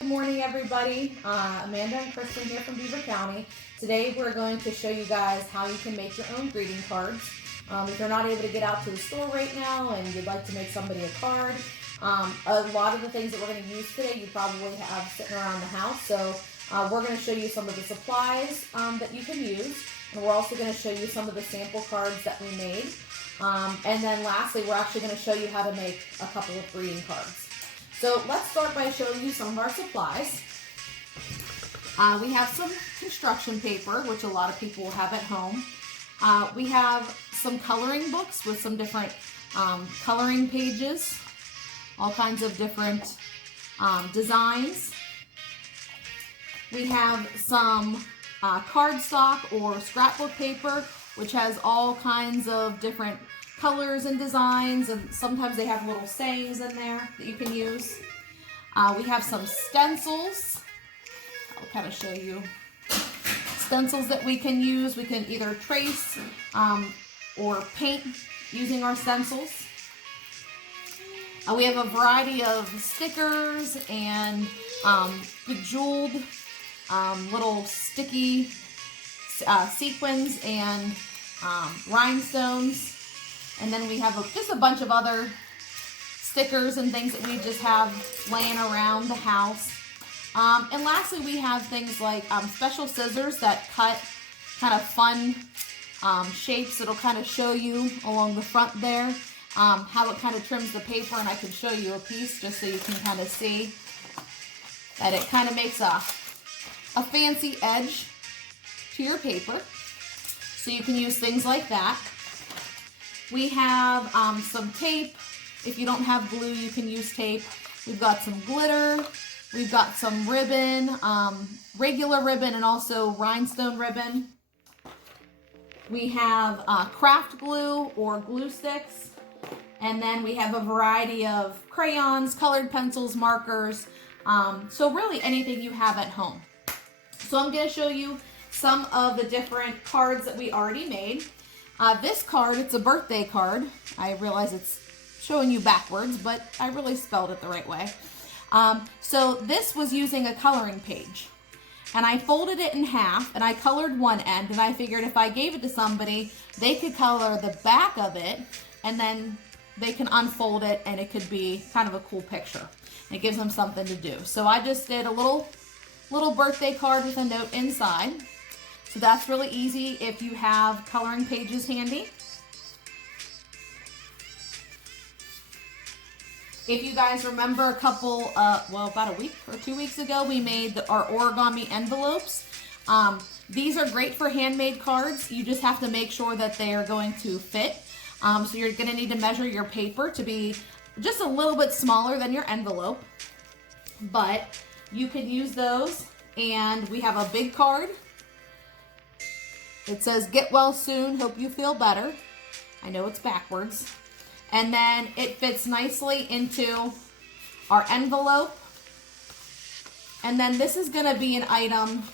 Good morning, everybody. Amanda and Kristen here from Beaver County. Today we're going to show you guys how you can make your own greeting cards. If you're not able to get out to the store right now and you'd like to make somebody a card, a lot of the things that we're going to use today you probably have sitting around the house. So we're going to show you some of the supplies that you can use, and we're also going to show you some of the sample cards that we made. And then lastly, we're actually going to show you how to make a couple of greeting cards. So let's start by showing you some of our supplies. We have some construction paper, which a lot of people will have at home. We have some coloring books with some different coloring pages, all kinds of different designs. We have some cardstock or scrapbook paper, which has all kinds of different colors and designs, and sometimes they have little sayings in there that you can use. We have some stencils. I'll kind of show you stencils that we can use. We can either trace or paint using our stencils. We have a variety of stickers and bejeweled little sticky sequins and rhinestones. And then we have just a bunch of other stickers and things that we just have laying around the house. And lastly, we have things like special scissors that cut kind of fun shapes. It'll kind of show you along the front there how it kind of trims the paper, and I can show you a piece just so you can kind of see that it kind of makes a fancy edge to your paper. So you can use things like that. We have some tape. If you don't have glue, you can use tape. We've got some glitter. We've got some ribbon, regular ribbon, and also rhinestone ribbon. We have craft glue or glue sticks. And then we have a variety of crayons, colored pencils, markers. So really anything you have at home. So I'm going to show you some of the different cards that we already made. This card, it's a birthday card. I realize it's showing you backwards, but I really spelled it the right way. So this was using a coloring page. And I folded it in half, and I colored one end, and I figured if I gave it to somebody, they could color the back of it, and then they can unfold it, and it could be kind of a cool picture. And it gives them something to do. So I just did a little birthday card with a note inside. So that's really easy if you have coloring pages handy. If you guys remember about a week or 2 weeks ago, we made our origami envelopes. These are great for handmade cards. You just have to make sure that they are going to fit. So you're going to need to measure your paper to be just a little bit smaller than your envelope. But you can use those. And we have a big card. It says, "Get well soon, hope you feel better." I know it's backwards. And then it fits nicely into our envelope. And then this is going to be an item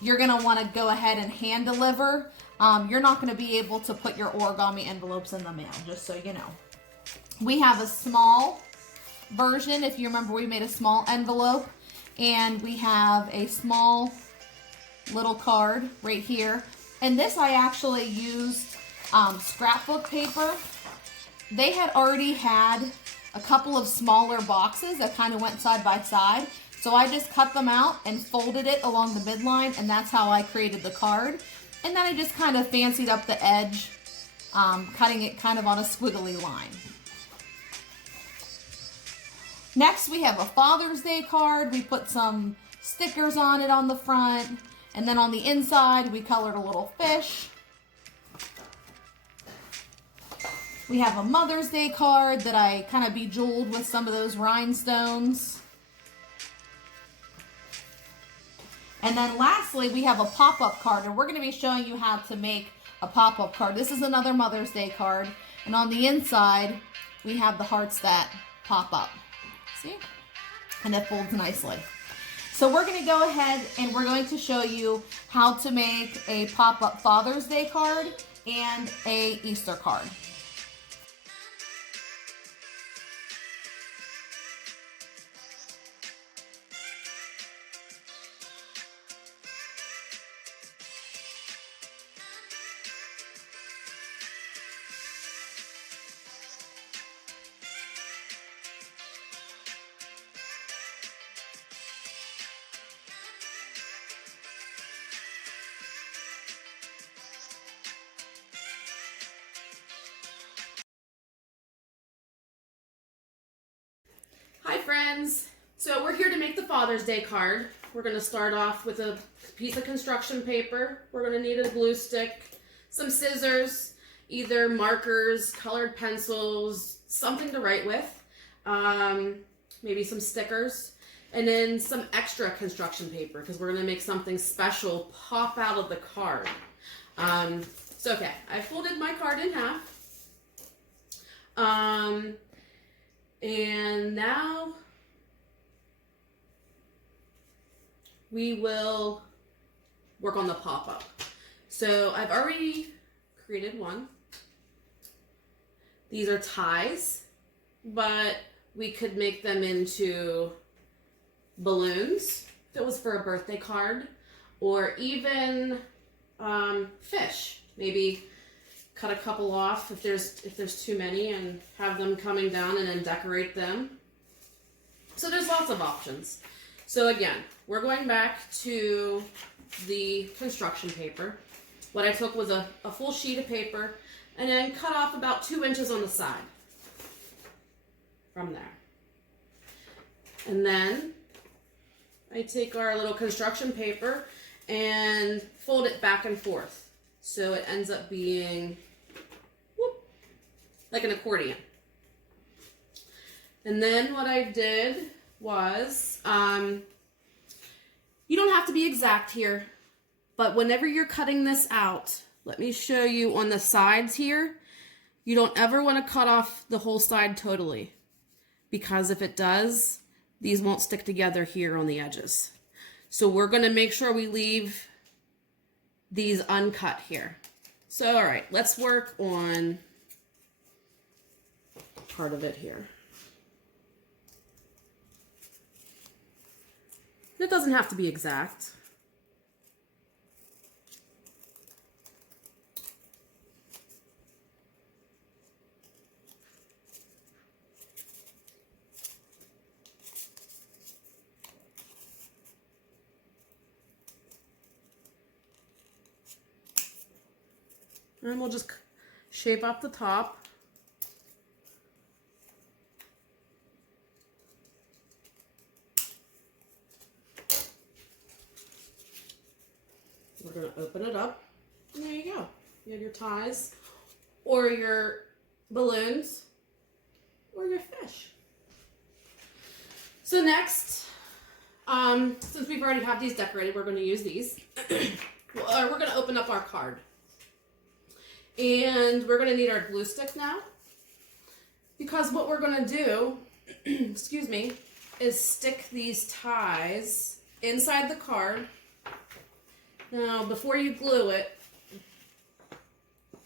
you're going to want to go ahead and hand deliver. You're not going to be able to put your origami envelopes in the mail, just so you know. We have a small version. If you remember, we made a small envelope. And we have a small little card right here. And this I actually used scrapbook paper. They had already had a couple of smaller boxes that kind of went side by side. So I just cut them out and folded it along the midline, and that's how I created the card. And then I just kind of fancied up the edge, cutting it kind of on a squiggly line. Next, we have a Father's Day card. We put some stickers on it on the front. And then on the inside, we colored a little fish. We have a Mother's Day card that I kind of bejeweled with some of those rhinestones. And then lastly, we have a pop-up card. And we're going to be showing you how to make a pop-up card. This is another Mother's Day card. And on the inside, we have the hearts that pop up. See? And it folds nicely. So we're going to go ahead and we're going to show you how to make a pop-up Father's Day card and a Easter card. Hi friends! So we're here to make the Father's Day card. We're going to start off with a piece of construction paper. We're going to need a glue stick, some scissors, either markers, colored pencils, something to write with, maybe some stickers, and then some extra construction paper because we're going to make something special pop out of the card. So okay, I folded my card in half. And now we will work on the pop-up. So I've already created one. These are ties, but we could make them into balloons if it was for a birthday card, or even fish. Maybe cut a couple off if there's too many and have them coming down and then decorate them. So there's lots of options. So again, we're going back to the construction paper. What I took was a full sheet of paper and then cut off about 2 inches on the side from there. And then I take our little construction paper and fold it back and forth. So it ends up being like an accordion. And then what I did was, you don't have to be exact here, but whenever you're cutting this out, let me show you on the sides here, you don't ever want to cut off the whole side totally, because if it does, these won't stick together here on the edges. So we're going to make sure we leave these uncut here. So, all right, let's work on part of it here. It doesn't have to be exact. And we'll just shape up the top. We're going to open it up. And there you go. You have your ties, or your balloons, or your fish. So next, since we've already have these decorated, we're going to use these. We're going to open up our card. And we're going to need our glue stick now, because what we're going to do, excuse me, is stick these ties inside the card. Now, before you glue it,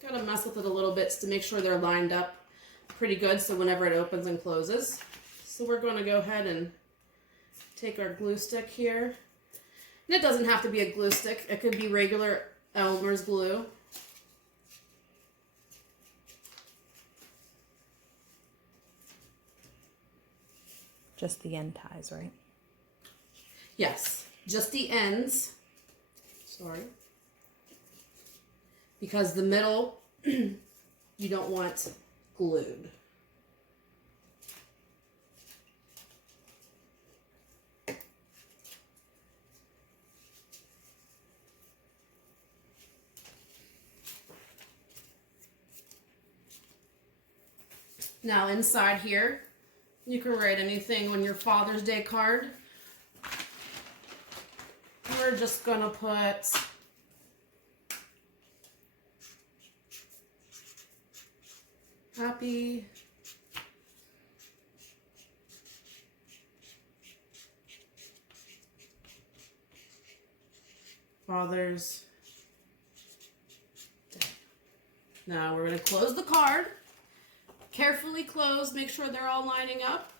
gotta mess with it a little bit to make sure they're lined up pretty good so whenever it opens and closes. So we're going to go ahead and take our glue stick here. And it doesn't have to be a glue stick. It could be regular Elmer's glue. Just the end ties, right? Yes, just the ends. Sorry. Because the middle, you don't want glued. Now inside here, you can write anything on your Father's Day card. We're just gonna put Happy Father's Day. Now we're gonna close the card. Carefully close, make sure they're all lining up.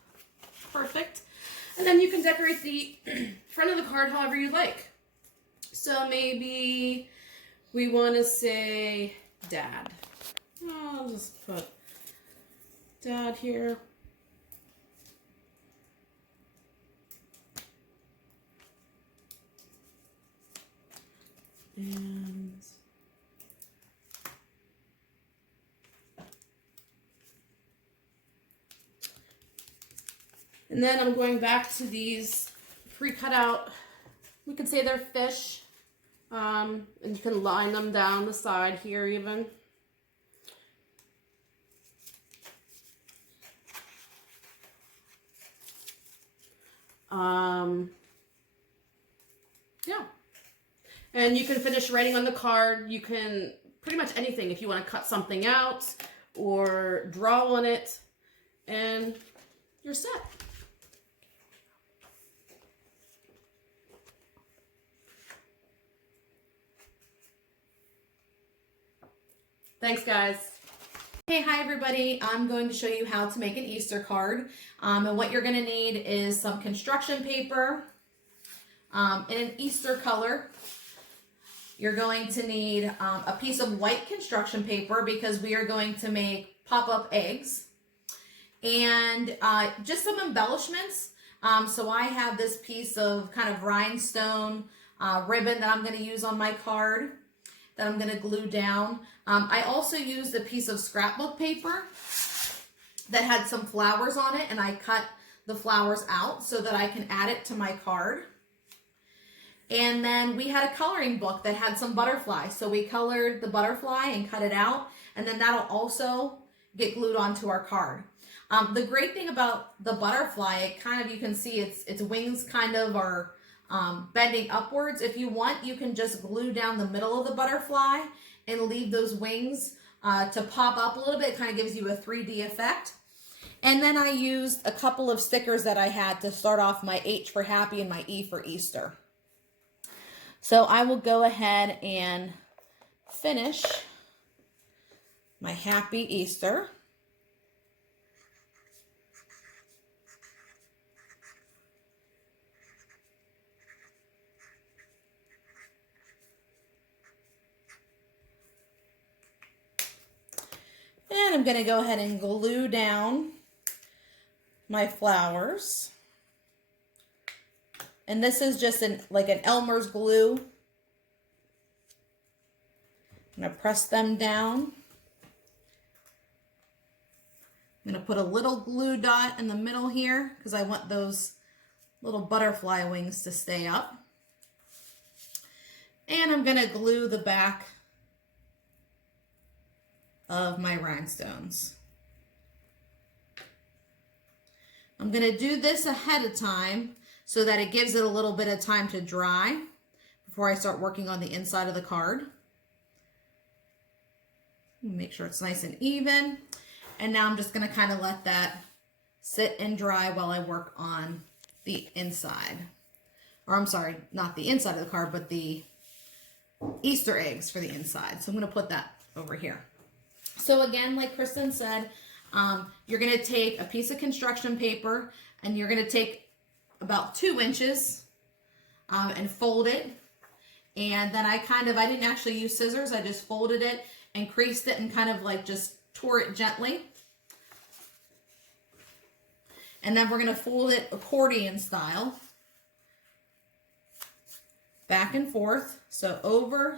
Perfect. And then you can decorate the front of the card however you like. So maybe we want to say Dad. I'll just put Dad here. And And then I'm going back to these pre-cut out, we could say they're fish. And you can line them down the side here even. Yeah. And you can finish writing on the card. You can pretty much anything if you want to cut something out or draw on it, and you're set. Thanks, guys. Hey, hi everybody. I'm going to show you how to make an Easter card. And what you're going to need is some construction paper in an Easter color. You're going to need a piece of white construction paper because we are going to make pop-up eggs. And just some embellishments. So I have this piece of kind of rhinestone ribbon that I'm going to use on my card that I'm going to glue down. I also used a piece of scrapbook paper that had some flowers on it, and I cut the flowers out so that I can add it to my card. And then we had a coloring book that had some butterflies. So we colored the butterfly and cut it out, and then that'll also get glued onto our card. The great thing about the butterfly, it kind of, you can see its wings kind of are bending upwards. If you want, you can just glue down the middle of the butterfly and leave those wings to pop up a little bit. It kind of gives you a 3D effect. And then I used a couple of stickers that I had to start off my H for happy and my E for Easter. So I will go ahead and finish my Happy Easter. And I'm going to go ahead and glue down my flowers. And this is just like an Elmer's glue. I'm going to press them down. I'm going to put a little glue dot in the middle here because I want those little butterfly wings to stay up. And I'm going to glue the back of my rhinestones. I'm going to do this ahead of time so that it gives it a little bit of time to dry before I start working on the inside of the card. Make sure it's nice and even. And now I'm just going to kind of let that sit and dry while I work on the inside. Or I'm sorry, not the inside of the card, but the Easter eggs for the inside. So I'm going to put that over here. So again, like Kristen said, you're going to take a piece of construction paper and you're going to take about 2 inches and fold it. And then I didn't actually use scissors. I just folded it and creased it and kind of like just tore it gently. And then we're going to fold it accordion style. Back and forth. So over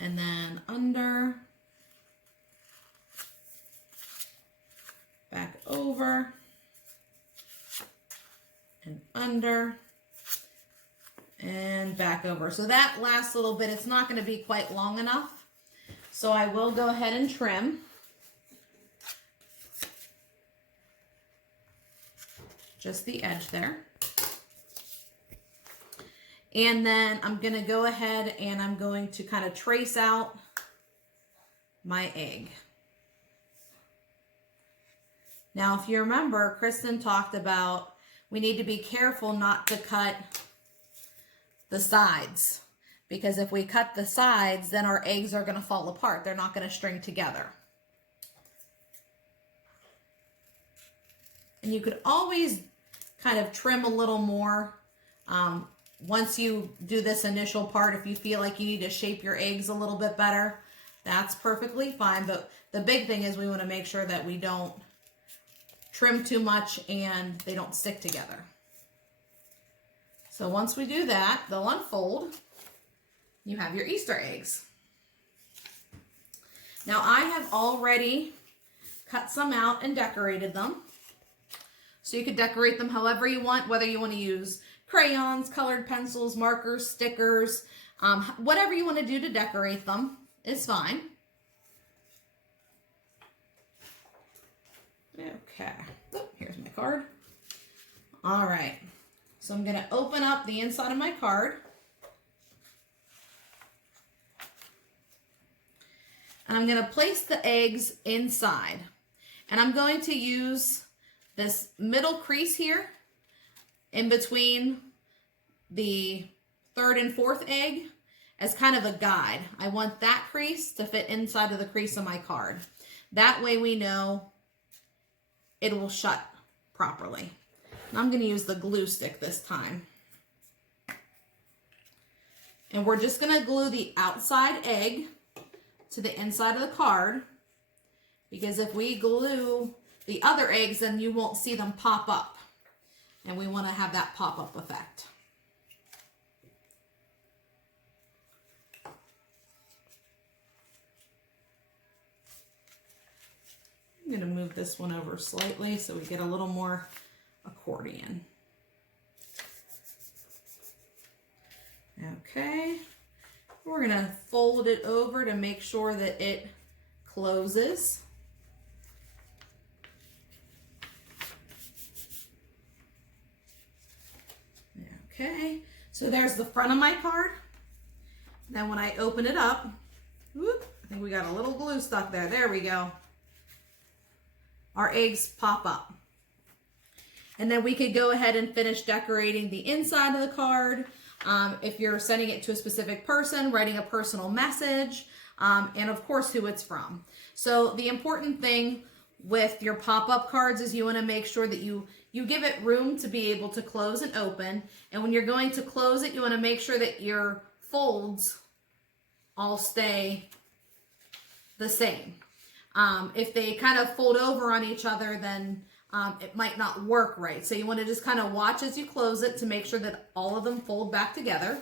and then under. Back over and under and back over. So that last little bit, it's not going to be quite long enough. So I will go ahead and trim. Just the edge there. And then I'm going to go ahead and I'm going to kind of trace out my egg. Now, if you remember, Kristen talked about we need to be careful not to cut the sides, because if we cut the sides, then our eggs are going to fall apart. They're not going to string together. And you could always kind of trim a little more once you do this initial part. If you feel like you need to shape your eggs a little bit better, that's perfectly fine. But the big thing is we want to make sure that we don't trim too much and they don't stick together. So once we do that, they'll unfold. You have your Easter eggs. Now I have already cut some out and decorated them. So you could decorate them however you want, whether you want to use crayons, colored pencils, markers, stickers, whatever you want to do to decorate them is fine. Okay, oh, here's my card. All right, so I'm gonna open up the inside of my card. And I'm gonna place the eggs inside. And I'm going to use this middle crease here in between the third and fourth egg as kind of a guide. I want that crease to fit inside of the crease of my card. That way we know it will shut properly. And I'm going to use the glue stick this time. And we're just going to glue the outside egg to the inside of the card, because if we glue the other eggs, then you won't see them pop up. And we want to have that pop-up effect. I'm going to move this one over slightly so we get a little more accordion. Okay, we're going to fold it over to make sure that it closes. Okay, so there's the front of my card. Then when I open it up, whoop, I think we got a little glue stuck there. There we go. Our eggs pop up. And then we could go ahead and finish decorating the inside of the card. If you're sending it to a specific person, writing a personal message, and of course who it's from. So the important thing with your pop-up cards is you want to make sure that you give it room to be able to close and open. And when you're going to close it, you want to make sure that your folds all stay the same. If they kind of fold over on each other, then it might not work right. So you want to just kind of watch as you close it to make sure that all of them fold back together.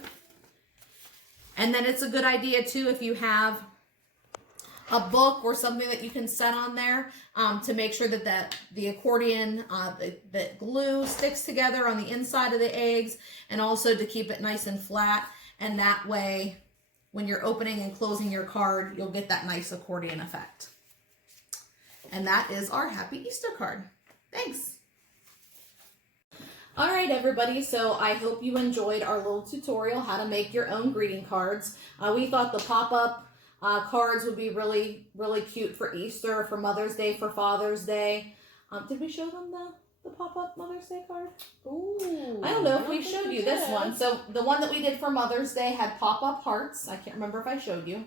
And then it's a good idea too, if you have a book or something that you can set on there, to make sure that the accordion, the glue sticks together on the inside of the eggs, and also to keep it nice and flat. And that way, when you're opening and closing your card, you'll get that nice accordion effect. And that is our Happy Easter card. Thanks. All right, everybody. So I hope you enjoyed our little tutorial, how to make your own greeting cards. We thought the pop-up cards would be really, really cute for Easter, for Mother's Day, for Father's Day. Did we show them the pop-up Mother's Day card? Ooh, I don't know if we showed you this one. So the one that we did for Mother's Day had pop-up hearts. I can't remember if I showed you.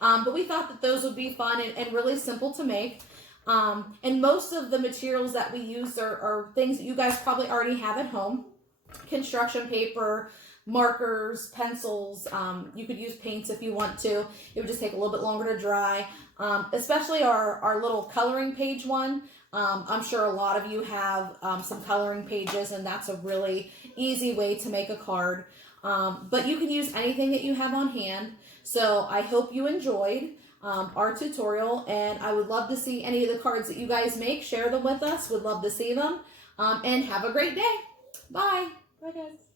But we thought that those would be fun and really simple to make. And most of the materials that we use are things that you guys probably already have at home. Construction paper, markers, pencils. You could use paints if you want to. It would just take a little bit longer to dry. Especially our little coloring page one. I'm sure a lot of you have some coloring pages, and that's a really easy way to make a card. But you can use anything that you have on hand. So I hope you enjoyed our tutorial, and I would love to see any of the cards that you guys make. Share them with us. Would love to see them. And have a great day. Bye. Bye, guys.